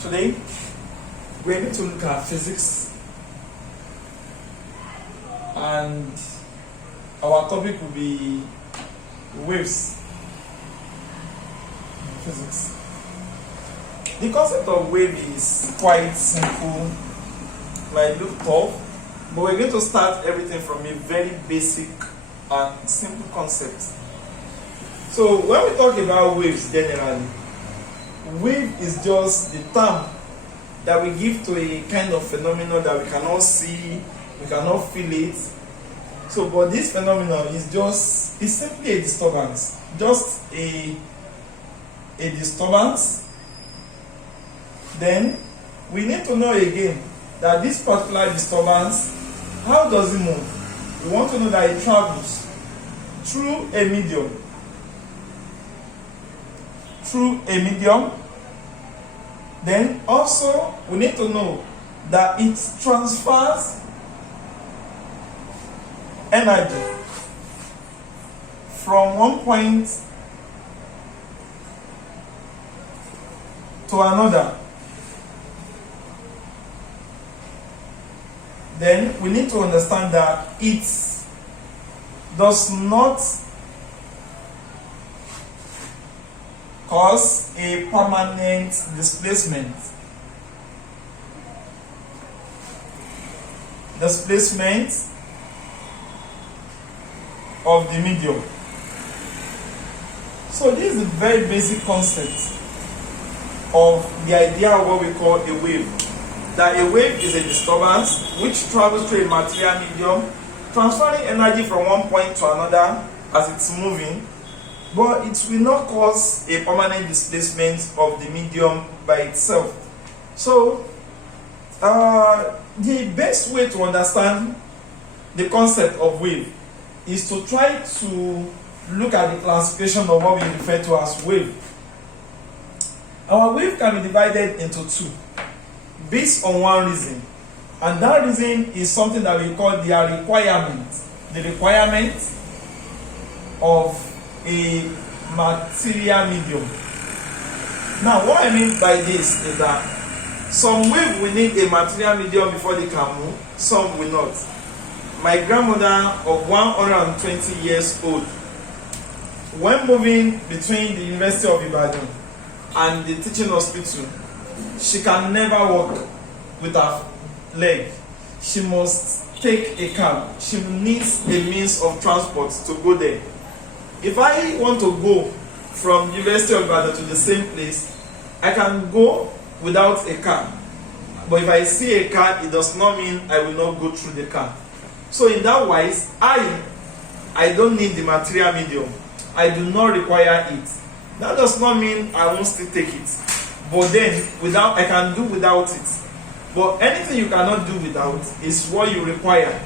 Today, we're going to look at physics, and our topic will be waves in physics. The concept of wave is quite simple, might look tough, but we're going to start everything from a very basic and simple concept. So when we talk about waves generally, wave is just the term that we give to a kind of phenomenon that we cannot see, we cannot feel it. So, but this phenomenon is simply a disturbance, just a disturbance. Then we need to know again that this particular disturbance, how does it move? We want to know that it travels through a medium. Then also we need to know that it transfers energy from one point to another. Then we need to understand that it does not cause a permanent displacement. Of the medium. So this is a very basic concept of the idea of what we call a wave. That a wave is a disturbance which travels through a material medium, transferring energy from one point to another as it's moving, but it will not cause a permanent displacement of the medium by itself. So the best way to understand the concept of wave is to try to look at the classification of what we refer to as wave. Our wave can be divided into two based on one reason, and that reason is something that we call the requirement of a material medium. Now, what I mean by this is that some wave will need a material medium before they can move, some will not. My grandmother of 120 years old, when moving between the University of Ibadan and the teaching hospital, she can never walk with her leg. She must take a cab. She needs a means of transport to go there. If I want to go from University of Ibadan to the same place, I can go without a car. But if I see a car, it does not mean I will not go through the car. So in that wise, I don't need the material medium. I do not require it. That does not mean I won't still take it. But then, I can do without it. But anything you cannot do without is what you require.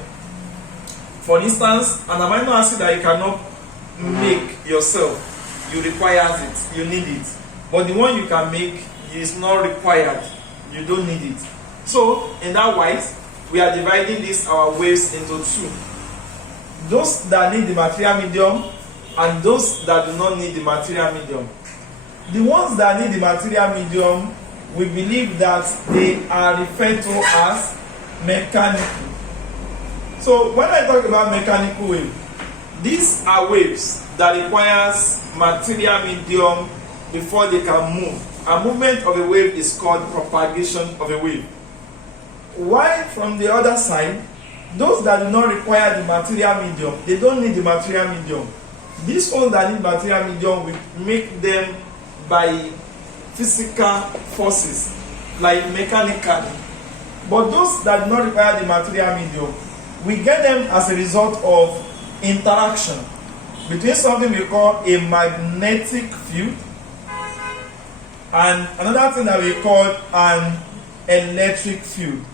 For instance, an amino acid that you cannot make yourself, you require it, you need it. But the one you can make is not required, you don't need it. So, in that wise, we are dividing our waves into two. Those that need the material medium and those that do not need the material medium. The ones that need the material medium, we believe that they are referred to as mechanical. So when I talk about mechanical wave, these are waves that requires material medium before they can move. A movement of a wave is called propagation of a wave. While from the other side, those that do not require the material medium, they don't need the material medium. These ones that need material medium, we make them by physical forces, like mechanical. But those that do not require the material medium, we get them as a result of interaction between something we call a magnetic field and another thing that we call an electric field.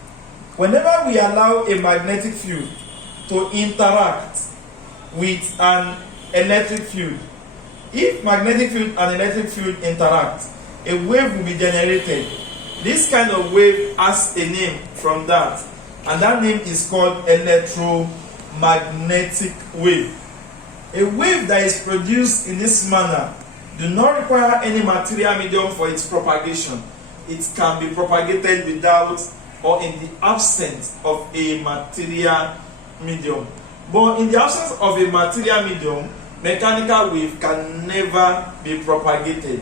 Whenever we allow a magnetic field to interact with an electric field, if magnetic field and electric field interact, a wave will be generated. This kind of wave has a name from that, and that name is called electromagnetic wave. A wave that is produced in this manner do not require any material medium for its propagation. it can be propagated without or in the absence of a material medium. But in the absence of a material medium, mechanical wave can never be propagated.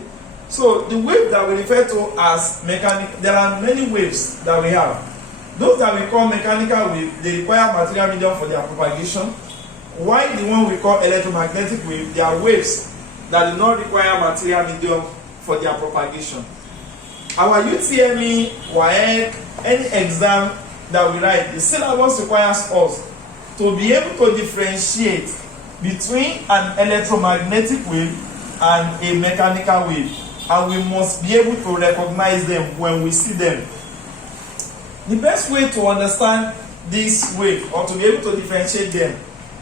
So the wave that we refer to as mechanical, there are many waves that we have. Those that we call mechanical wave, they require material medium for their propagation. While the one we call electromagnetic wave, they are waves that do not require material medium for their propagation. Our UTME, WAEC, any exam that we write, the syllabus requires us to be able to differentiate between an electromagnetic wave and a mechanical wave, and we must be able to recognize them when we see them. The best way to understand this wave or to be able to differentiate them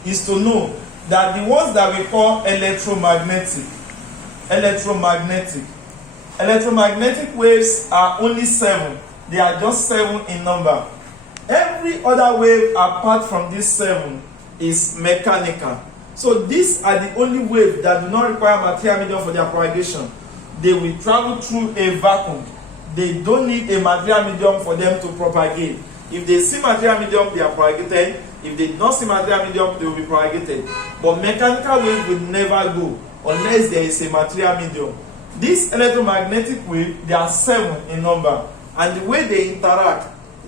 is to know that the ones that we call electromagnetic waves are only 7. They are just 7 in number. Every other wave apart from this 7 is mechanical. So these are the only waves that do not require material medium for their propagation. They will travel through a vacuum. They don't need a material medium for them to propagate. If they see material medium, they are propagated. If they don't see material medium, they will be propagated. But mechanical wave will never go unless there is a material medium. This electromagnetic wave, they are 7 in number. And the way they interact,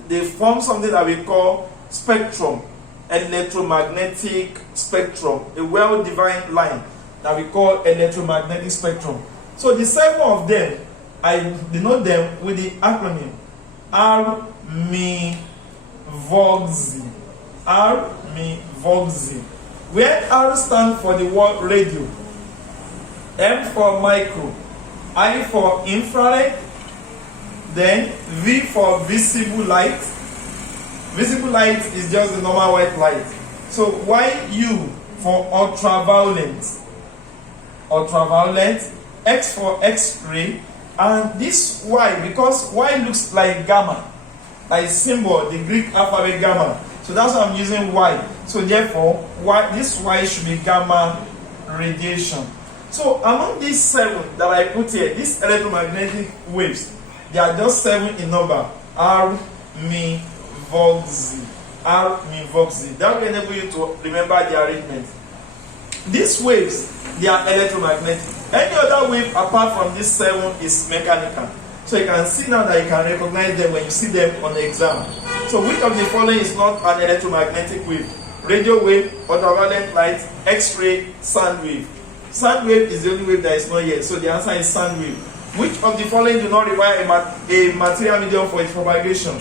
they form something that we call spectrum, electromagnetic spectrum, a well-defined line that we call electromagnetic spectrum. So the 7 of them, I denote them with the acronym R-me-VOG-Z. R-me-VOG-Z. Where R stands for the word radio, M for micro, I for infrared, then V for visible light. Visible light is just the normal white light. So YU for ultraviolet, X for X-ray, and this Y, because Y looks like gamma, like symbol, the Greek alphabet gamma. So that's why I'm using Y. So therefore, this Y should be gamma radiation. So among these 7 that I put here, these electromagnetic waves, they are just 7 in number. R, me, VOG-Z. R, me, VOG-Z. That will enable you to remember the arrangement. These waves, they are electromagnetic. Any other wave apart from this 7 is mechanical. So you can see now that you can recognize them when you see them on the exam. So which of the following is not an electromagnetic wave? Radio wave, ultraviolet light, X-ray, sound wave. Sound wave is the only wave that is not here. So the answer is sound wave. Which of the following do not require a material medium for its propagation?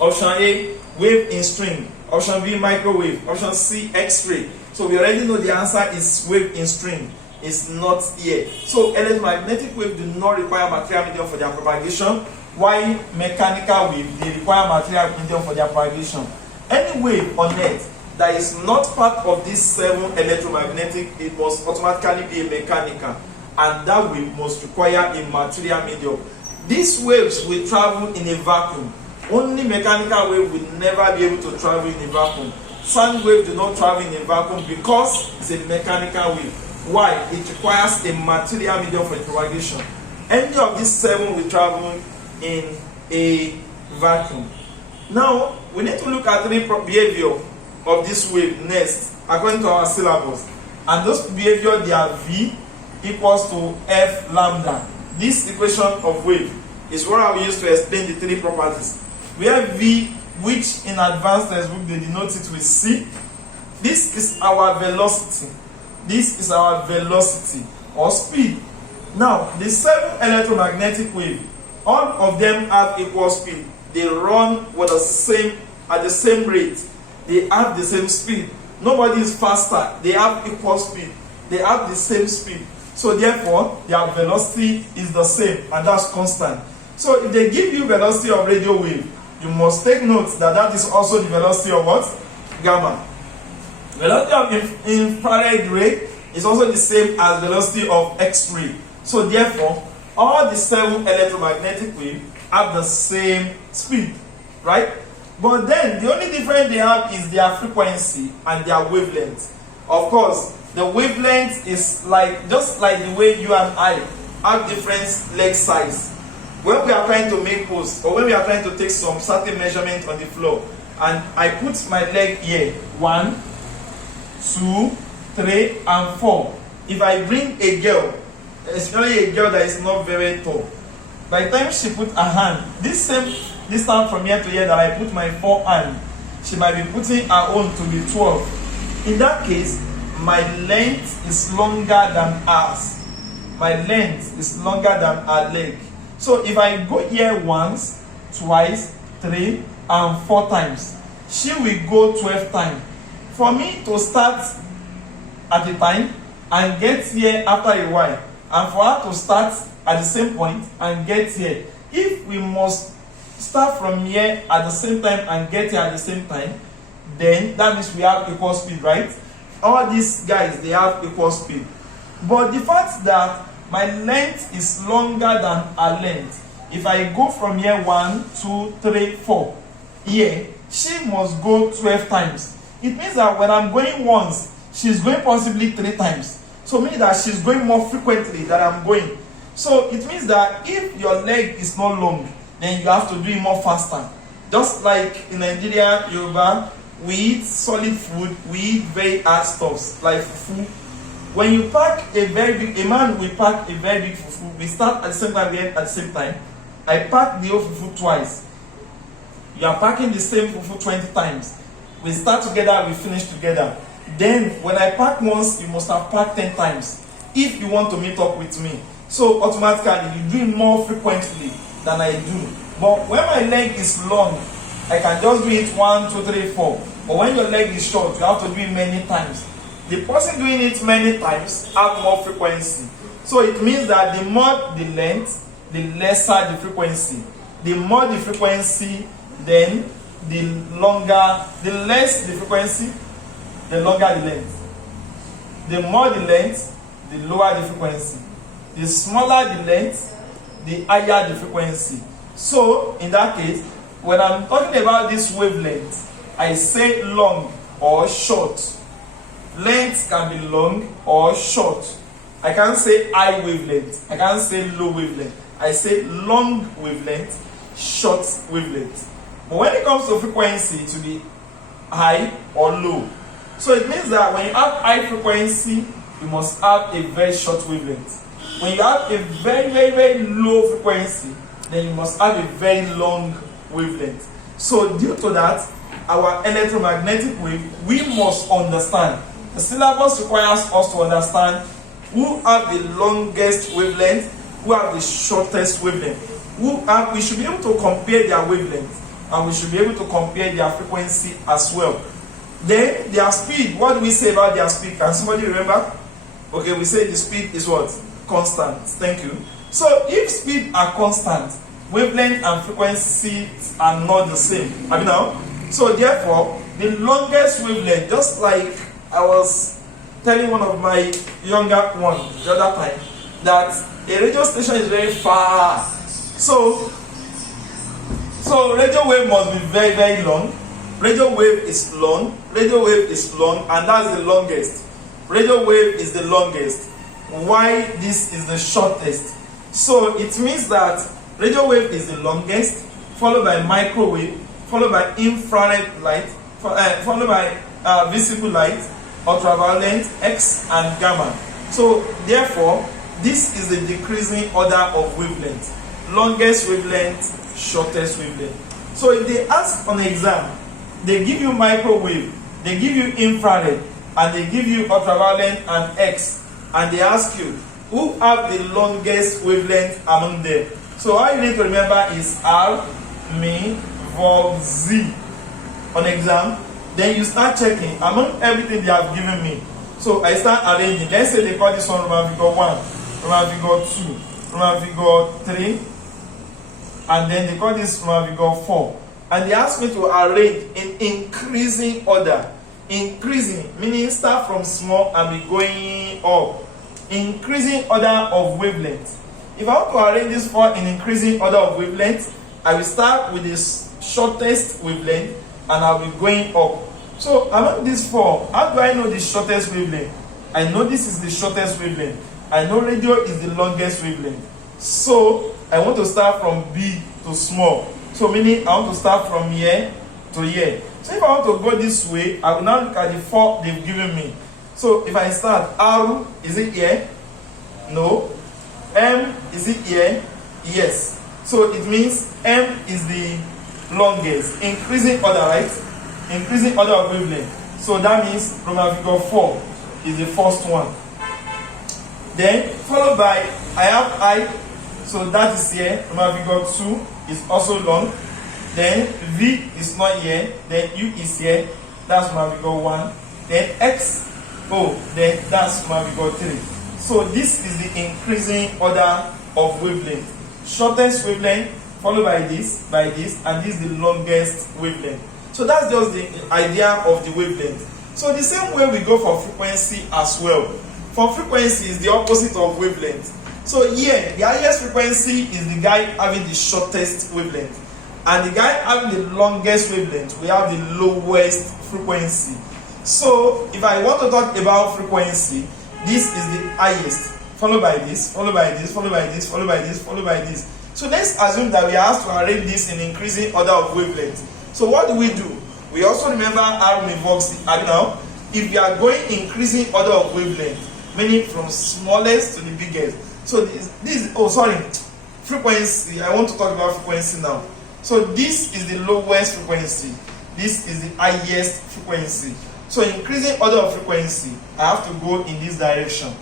Option A, wave in string. Option B, microwave. Option C, X-ray. So we already know the answer is wave in string. It's not here. So electromagnetic wave do not require material medium for their propagation, while mechanical wave, they require material medium for their propagation. Any wave on Earth that is not part of these 7 electromagnetic, it must automatically be a mechanical, and that wave must require a material medium. These waves will travel in a vacuum. Only mechanical wave will never be able to travel in a vacuum. Sound wave do not travel in a vacuum because it's a mechanical wave. Why? It requires a material medium for propagation. Any of these 7 will travel in a vacuum. Now, we need to look at the behavior of this wave next, according to our syllabus. And those behavior, they are V equals to F lambda. This equation of wave is what I will use to explain the 3 properties. We have V, which in advanced textbook they denote it with C. This is our velocity. This is our velocity or speed. Now, the 7 electromagnetic waves, all of them have equal speed. They run with at the same rate. They have the same speed. Nobody is faster. They have equal speed. They have the same speed. So therefore, their velocity is the same, and that's constant. So if they give you velocity of radio wave, you must take note that that is also the velocity of what? Gamma. Velocity of infrared ray is also the same as velocity of X-ray. So therefore, all the 7 electromagnetic waves have the same speed, right? But then the only difference they have is their frequency and their wavelength. Of course, the wavelength is just like the way you and I have different leg size. when we are trying to make posts or when we are trying to take some certain measurement on the floor, and I put my leg here, 1, 2, 3, and 4. If I bring a girl, especially a girl that is not very tall, by the time she put her hand, this same distance from here to here that I put my 4 hand, she might be putting her own to be 12. In that case, my length is longer than hers. My length is longer than her leg. So if I go here once, twice, 3, and 4 times, she will go 12 times. For me to start at a time and get here after a while, and for her to start at the same point and get here, if we must start from here at the same time and get here at the same time, then that means we have equal speed, right? All these guys, they have equal speed. But the fact that my length is longer than her length, if I go from here 1, 2, 3, 4, here, she must go 12 times. It means that when I'm going once, she's going possibly 3 times. So meaning that she's going more frequently than I'm going. So it means that if your leg is not long, then you have to do it more faster. Just like in Nigeria, Yoruba, we eat solid food, we eat very hard stuffs like fufu. When you pack a man will pack a very big fufu. We start at the same time, we end at the same time. I pack the whole fufu twice. You are packing the same fufu 20 times. We start together, we finish together. Then when I pack once, you must have packed 10 times if you want to meet up with me. So automatically you do it more frequently than I do. But when my leg is long, I can just do it 1, 2, 3, 4. But when your leg is short, you have to do it many times. The person doing it many times have more frequency. So it means that the more the length, the lesser the frequency. The more the frequency, then the longer, the less the frequency, the longer the length. The more the length, the lower the frequency. The smaller the length, the higher the frequency. So in that case, when I'm talking about this wavelength, I say long or short. Length can be long or short. I can't say high wavelength. I can't say low wavelength. I say long wavelength, short wavelength. But when it comes to frequency, to be high or low. So it means that when you have high frequency, you must have a very short wavelength. When you have a very, very, very low frequency, then you must have a very long wavelength. So due to that, our electromagnetic wave, we must understand. The syllabus requires us to understand who have the longest wavelength, who have the shortest wavelength. We should be able to compare their wavelength, and we should be able to compare their frequency as well. Then their speed, what do we say about their speed? Can somebody remember? Okay, we say the speed is what? Constant. Thank you. So if speed are constant, wavelength and frequency are not the same. Have you now? So therefore, the longest wavelength, just like I was telling one of my younger ones the other time, that a radio station is very far. So radio wave must be very, very long. Radio wave is long. Radio wave is long, and that's the longest. Radio wave is the longest. Why this is the shortest? So it means that radio wave is the longest, followed by microwave, followed by infrared light, followed by visible light, ultraviolet, X, and gamma. So therefore, this is the decreasing order of wavelength. Longest wavelength, shortest wavelength. So if they ask on the exam, they give you microwave, they give you infrared, and they give you ultraviolet and X, and they ask you, who have the longest wavelength among them? So all you need to remember is R, me, Vog, Z on exam. Then you start checking among everything they have given me. So I start arranging. Let's say they call this one Roman figure 1, Roman figure 2, Roman figure 3, and then they call this Roman figure 4. And they ask me to arrange in increasing order. Increasing, meaning start from small and be going up. Increasing order of wavelength. If I want to arrange this 4 in increasing order of wavelength, I will start with the shortest wavelength and I will be going up. So among these 4, how do I know the shortest wavelength? I know this is the shortest wavelength. I know radio is the longest wavelength. So I want to start from big to small. So meaning I want to start from here to here. So if I want to go this way, I will now look at the 4 they've given me. So if I start, R, is it here? No. M, is it here? Yes. So it means M is the longest. Increasing order, right? Increasing order of wavelength. So that means Roman figure 4 is the first one. Then followed by I have I, so that is here. Roman figure 2 is also long. Then V is not here. Then U is here. That's Roman figure 1. Then X, oh, then that's Roman figure 3. So this is the increasing order of wavelength. Shortest wavelength followed by this, and this is the longest wavelength. So that's just the idea of the wavelength. So the same way we go for frequency as well. For frequency is the opposite of wavelength. So here, the highest frequency is the guy having the shortest wavelength. And the guy having the longest wavelength, we have the lowest frequency. So if I want to talk about frequency, this is the highest, followed by this, followed by this, followed by this, followed by this, followed by this. So let's assume that we are asked to arrange this in increasing order of wavelength. So what do? We also remember how Univox now. If we are going increasing order of wavelength, meaning from smallest to the biggest. So frequency. I want to talk about frequency now. So this is the lowest frequency. This is the highest frequency. So increasing order of frequency, I have to go in this direction.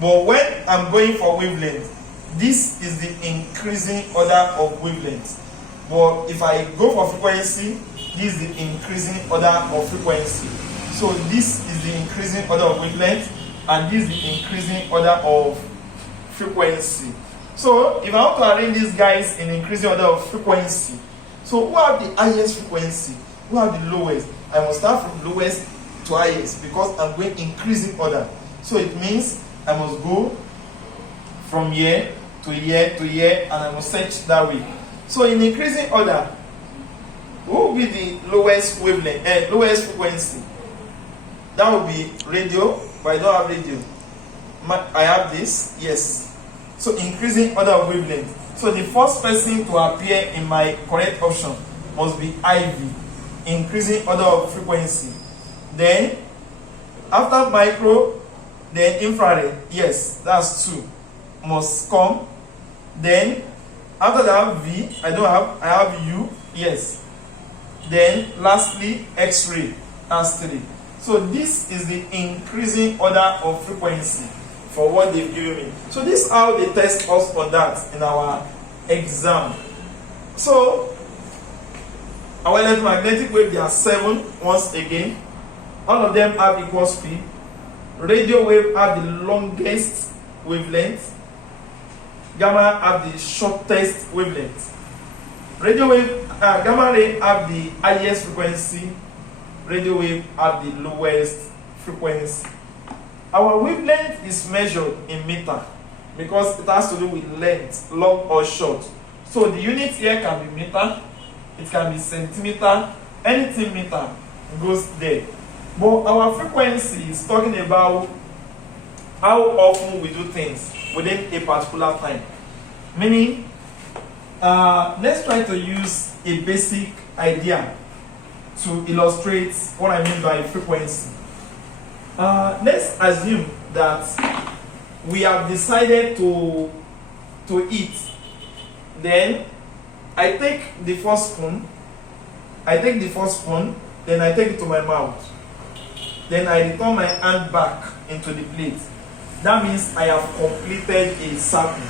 But when I'm going for wavelength, this is the increasing order of wavelength. But if I go for frequency, this is the increasing order of frequency. So this is the increasing order of wavelength, and this is the increasing order of frequency. So if I want to arrange these guys in increasing order of frequency, so who have the highest frequency? Who have the lowest? I must start from lowest to highest because I'm going increasing order. So it means I must go from here to here to here, and I must search that way. So in increasing order, who will be the lowest wavelength, lowest frequency? That will be radio, but I don't have radio. I have this, yes. So increasing order of wavelength. So the first person to appear in my correct option must be IV, increasing order of frequency. Then after micro, then infrared, yes, that's 2, must come. Then after that V, I have U, yes. Then lastly X-ray, that's 3. So this is the increasing order of frequency for what they've given me. So this is how they test us on that in our exam. So our electromagnetic wave, there are 7 once again. All of them have equal speed. Radio wave have the longest wavelength. Gamma have the shortest wavelength. Radio wave, gamma ray have the highest frequency. Radio wave have the lowest frequency. Our wavelength is measured in meter because it has to do with length, long or short. So the unit here can be meter, it can be centimeter, anything meter goes there. But our frequency is talking about how often we do things within a particular time. Meaning, let's try to use a basic idea to illustrate what I mean by frequency. Let's assume that we have decided to eat. Then I take the first spoon, then I take it to my mouth. Then I return my hand back into the plate. That means I have completed a circle.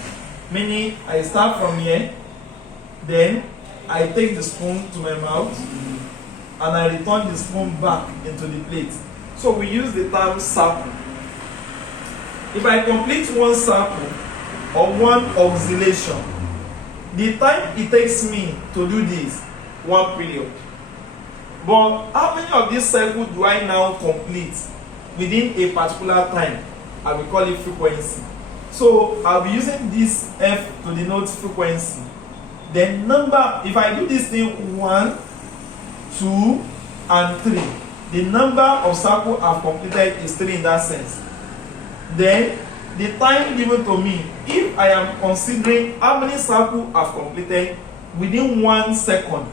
Meaning I start from here, then I take the spoon to my mouth, and I return the spoon back into the plate. So we use the term circle. If I complete one circle or one oscillation, the time it takes me to do this, 1 period. But how many of these cycles do I now complete within a particular time? I will call it frequency. So I'll be using this F to denote frequency. Then number, if I do this thing 1, 2, and 3, the number of cycles I've completed is 3 in that sense. Then the time given to me if I am considering how many circles I've completed within 1 second.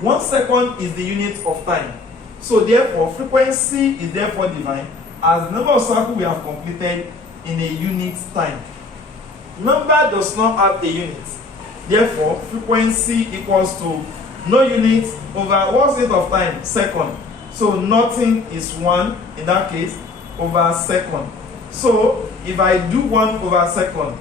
1 second is the unit of time. So therefore, frequency is therefore defined as the number of circles we have completed in a unit time. Number does not have a unit. Therefore, frequency equals to no unit over what's unit of time? Second. So nothing is 1 in that case over second. So if I do 1 over second,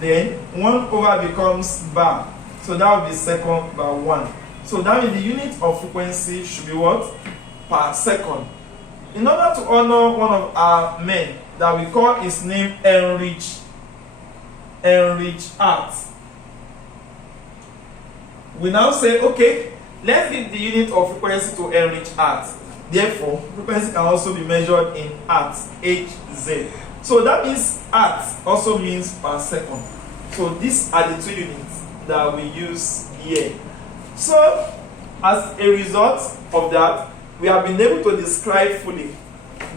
then 1 over becomes bar. So that will be second by 1. So that means the unit of frequency should be what? Per second. In order to honor one of our men that we call his name Enrich Art, we now say, okay, let's give the unit of frequency to Enrich Art. Therefore, frequency can also be measured in hertz, Hz. So that means hertz also means per second. So these are the 2 units that we use here. So as a result of that, we have been able to describe fully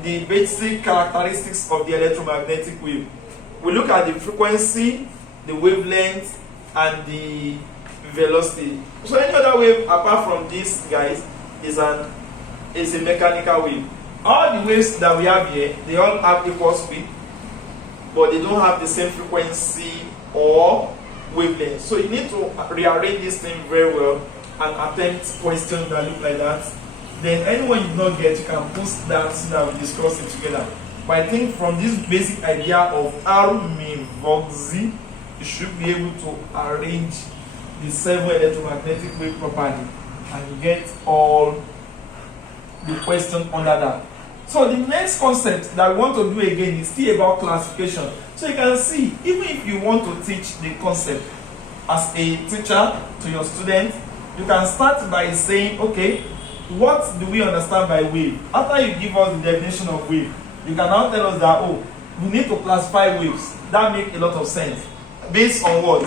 the basic characteristics of the electromagnetic wave. We look at the frequency, the wavelength, and the velocity. So any other wave apart from these guys is a mechanical wave. All the waves that we have here, they all have equal speed, but they don't have the same frequency or wavelength. So you need to rearrange this thing very well and attempt questions that look like that. Then anyone you do not get, you can post that so that we discuss it together. But I think from this basic idea of Voxy, you should be able to arrange the 7 electromagnetic wave properly, and you get all the question under that. So the next concept that we want to do again is still about classification. So you can see, even if you want to teach the concept as a teacher to your students, you can start by saying, okay, what do we understand by wave? After you give us the definition of wave, you can now tell us that, oh, we need to classify waves. That makes a lot of sense. Based on what?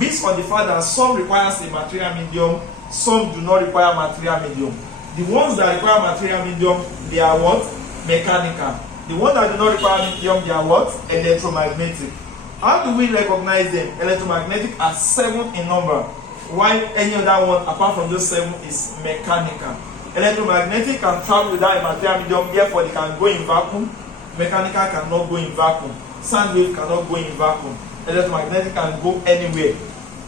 Based on the fact that some requires a material medium, some do not require material medium. The ones that require material medium, they are what? Mechanical. The ones that do not require medium, they are what? Electromagnetic. How do we recognize them? Electromagnetic are 7 in number, while any other one apart from those 7 is mechanical. Electromagnetic can travel without a material medium, therefore they can go in vacuum. Mechanical cannot go in vacuum. Sound wave cannot go in vacuum. Electromagnetic can go anywhere.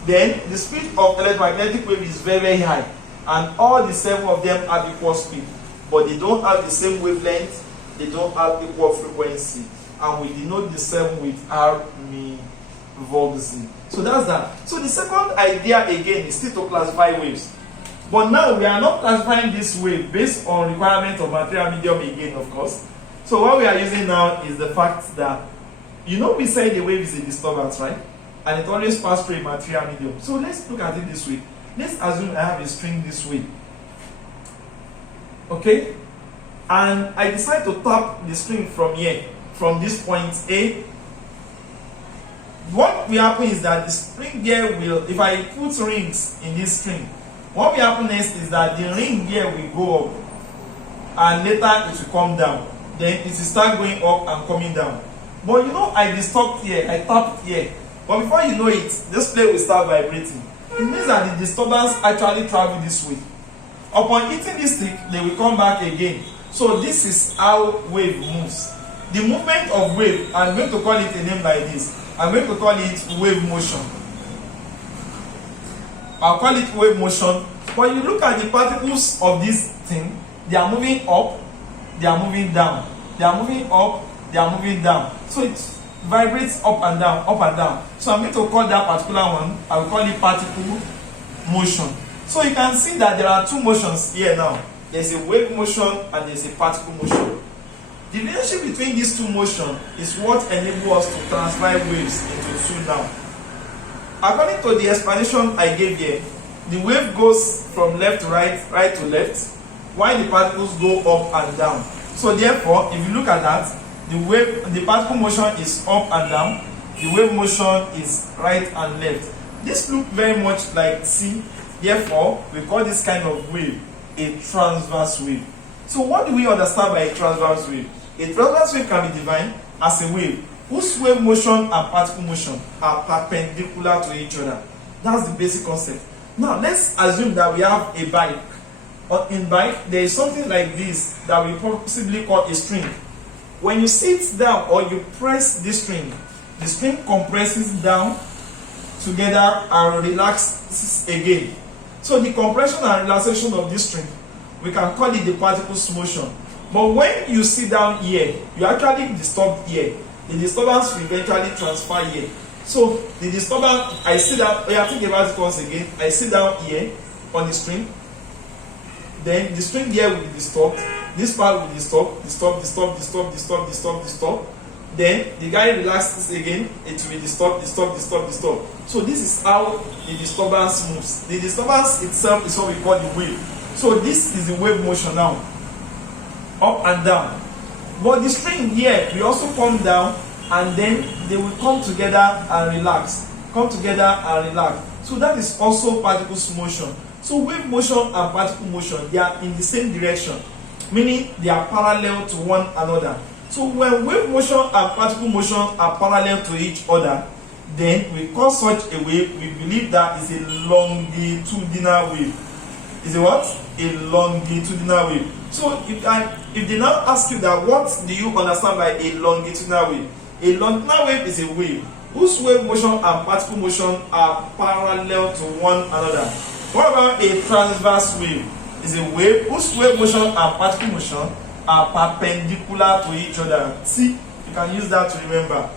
Then the speed of electromagnetic wave is very, very high, and all the 7 of them have equal speed, but they don't have the same wavelength, they don't have equal frequency, and we denote the 7 with Voxy. So that's that. So the second idea again is still to classify waves, but now we are not classifying this wave based on requirement of material medium again, of course. So what we are using now is the fact that, you know, we say the wave is a disturbance, right? And it always passes through a material medium. So let's look at it this way. Let's assume I have a string this way. Okay? And I decide to tap the string from here, from this point A. What will happen is that the string here will, if I put rings in this string, what will happen next is that the ring here will go up, and later it will come down. Then it will start going up and coming down. But you know, I disturbed here, I tapped here. But before you know it, this plate will start vibrating. It means that the disturbance actually travel this way. Upon hitting this stick, they will come back again. So this is how wave moves. The movement of wave, I'm going to call it a name like this. I'm going to call it wave motion. I'll call it wave motion. When you look at the particles of this thing, they are moving up, they are moving down. They are moving up, they are moving down. So it vibrates up and down, up and down. So I'm going to call that particular one, I will call it particle motion. So you can see that there are 2 motions here now. There's a wave motion and there's a particle motion. The relationship between these 2 motions is what enables us to transfer waves into 2 now. According to the explanation I gave here, the wave goes from left to right, right to left, while the particles go up and down. So therefore, if you look at that, the particle motion is up and down, the wave motion is right and left. This looks very much like C. Therefore, we call this kind of wave a transverse wave. So what do we understand by a transverse wave? A transverse wave can be defined as a wave whose wave motion and particle motion are perpendicular to each other. That's the basic concept. Now let's assume that we have a bike. In bike, there is something like this that we possibly call a string. When you sit down or you press this string, the string compresses down together and relaxes again. So the compression and relaxation of this string, we can call it the particle's motion. But when you sit down here, you actually disturb here. The disturbance will eventually transfer here. So the disturbance, I sit down, think about it once again. I sit down here on the string. Then the string here will be disturbed. This part will disturb. Then the guy relaxes again, it will be disturb. So this is how the disturbance moves. The disturbance itself is what we call the wave. So this is the wave motion now, up and down. But the string here will also come down, and then they will come together and relax. So that is also particles motion. So wave motion and particle motion, they are in the same direction, meaning they are parallel to one another. So when wave motion and particle motion are parallel to each other, then we call such a wave, we believe that is a longitudinal wave. Is a what? A longitudinal wave. So if they now ask you that, what do you understand by a longitudinal wave? A longitudinal wave is a wave whose wave motion and particle motion are parallel to one another. What about a transverse wave? Is a wave whose wave motion and particle motion are perpendicular to each other. See, you can use that to remember.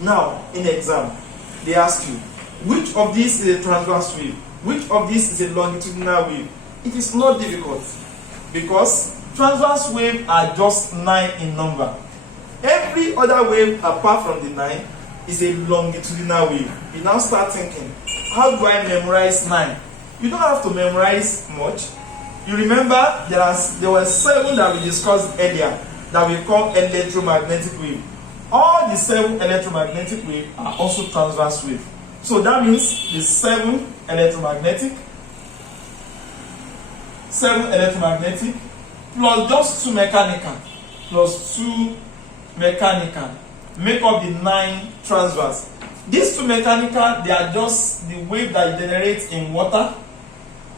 Now, in the exam, they ask you, which of these is a transverse wave? Which of these is a longitudinal wave? It is not difficult, because transverse waves are just 9 in number. Every other wave apart from the 9 is a longitudinal wave. You now start thinking, how do I memorize 9? You don't have to memorize much. You remember there were 7 that we discussed earlier that we call electromagnetic wave. All the 7 electromagnetic waves are also transverse wave. So that means the 7 electromagnetic plus just 2 mechanical make up the 9 transverse. These 2 mechanical, they are just the wave that you generate in water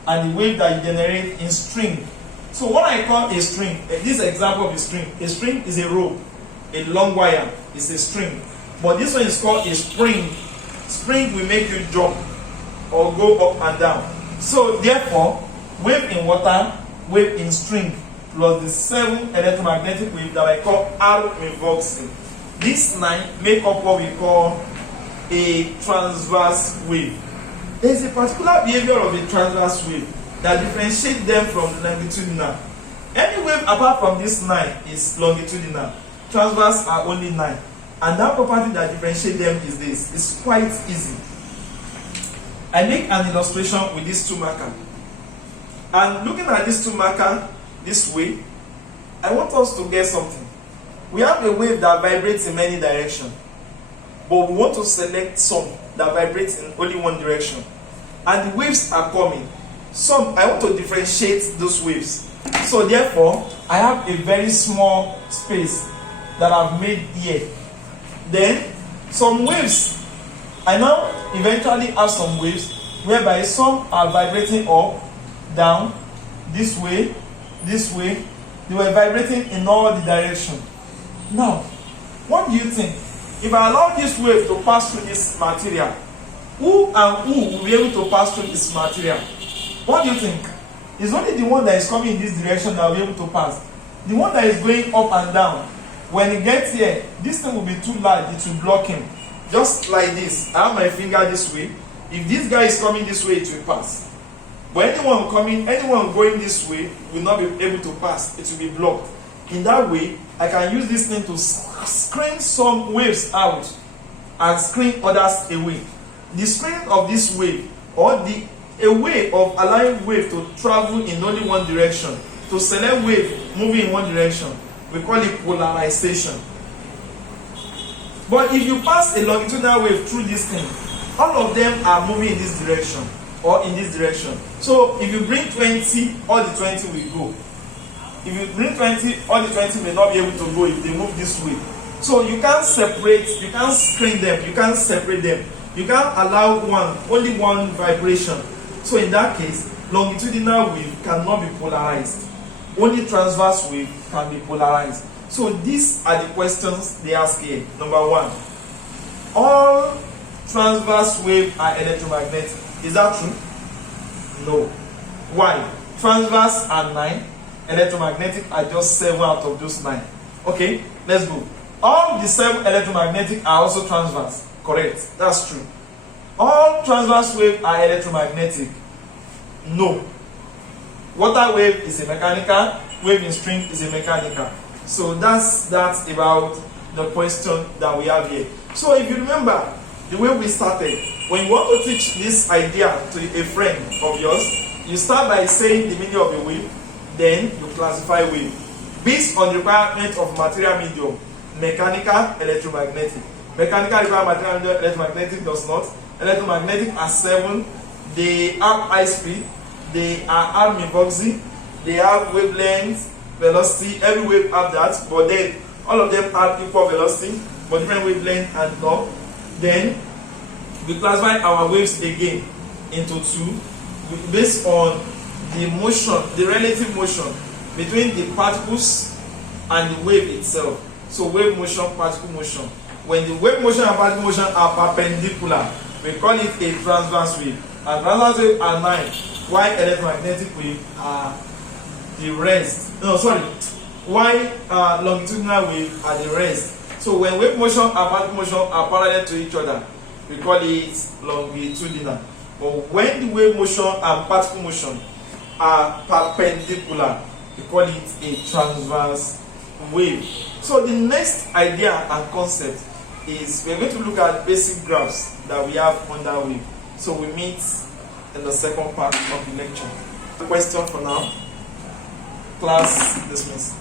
and the wave that you generate in string. So what I call a string, this example of a string is a rope, a long wire is a string. But this one is called a spring. Spring will make you jump or go up and down. So therefore, wave in water, wave in string, plus the 7 electromagnetic wave that I call R revoxing. These 9 make up what we call a transverse wave. There is a particular behavior of a transverse wave that differentiates them from longitudinal. Any wave apart from this 9 is longitudinal. Transverse are only 9. And that property that differentiates them is this. It's quite easy. I make an illustration with these 2 markers. And looking at these 2 markers this way, I want us to get something. We have a wave that vibrates in many directions, but we want to select some that vibrates in only one direction. And the waves are coming. I want to differentiate those waves. So therefore, I have a very small space that I've made here. Then, some waves, I now eventually have some waves whereby some are vibrating up, down, this way. They were vibrating in all the directions. Now, what do you think? If I allow this wave to pass through this material, who will be able to pass through this material? What do you think? It's only the one that is coming in this direction that will be able to pass. The one that is going up and down, when it gets here, this thing will be too large, it will block him. Just like this. I have my finger this way. If this guy is coming this way, it will pass. But anyone going this way will not be able to pass. It will be blocked. In that way, I can use this thing to screen some waves out and screen others away. The screening of this wave, or a way of allowing wave to travel in only one direction, to select wave moving in one direction, we call it polarization. But if you pass a longitudinal wave through this thing, all of them are moving in this direction or in this direction. So if you bring 20, all the 20 will go. If you bring 20, all the 20 may not be able to go if they move this way. So you can't separate, you can't screen them, you can't separate them. You can't allow only one vibration. So in that case, longitudinal wave cannot be polarized. Only transverse wave can be polarized. So these are the questions they ask here. Number 1, all transverse waves are electromagnetic. Is that true? No. Why? Transverse are 9, electromagnetic are just 7 out of those 9. Okay, let's go. All the 7 electromagnetic are also transverse. Correct, that's true. All transverse waves are electromagnetic. No. Water wave is a mechanical, wave in string is a mechanical. So that's about the question that we have here. So if you remember the way we started, when you want to teach this idea to a friend of yours, you start by saying the meaning of a wave, then you classify wave based on the requirement of material medium: mechanical, electromagnetic. Mechanical require material medium, electromagnetic does not. Electromagnetic are 7. They have high speed. They are Mivoxy. They have wavelength, velocity. Every wave have that, but then all of them have equal velocity, but different wavelength and all. Then we classify our waves again into 2 based on the motion, the relative motion between the particles and the wave itself. So wave motion, particle motion. When the wave motion and particle motion are perpendicular, we call it a transverse wave. And transverse wave are 9, while electromagnetic wave are the rest. No, sorry. While longitudinal wave are the rest. So when wave motion and particle motion are parallel to each other, we call it longitudinal. But when the wave motion and particle motion are perpendicular, we call it a transverse wave. So the next idea and concept is we're going to look at basic graphs that we have under wave. So we meet in the second part of the lecture. Question for now. Class dismissed.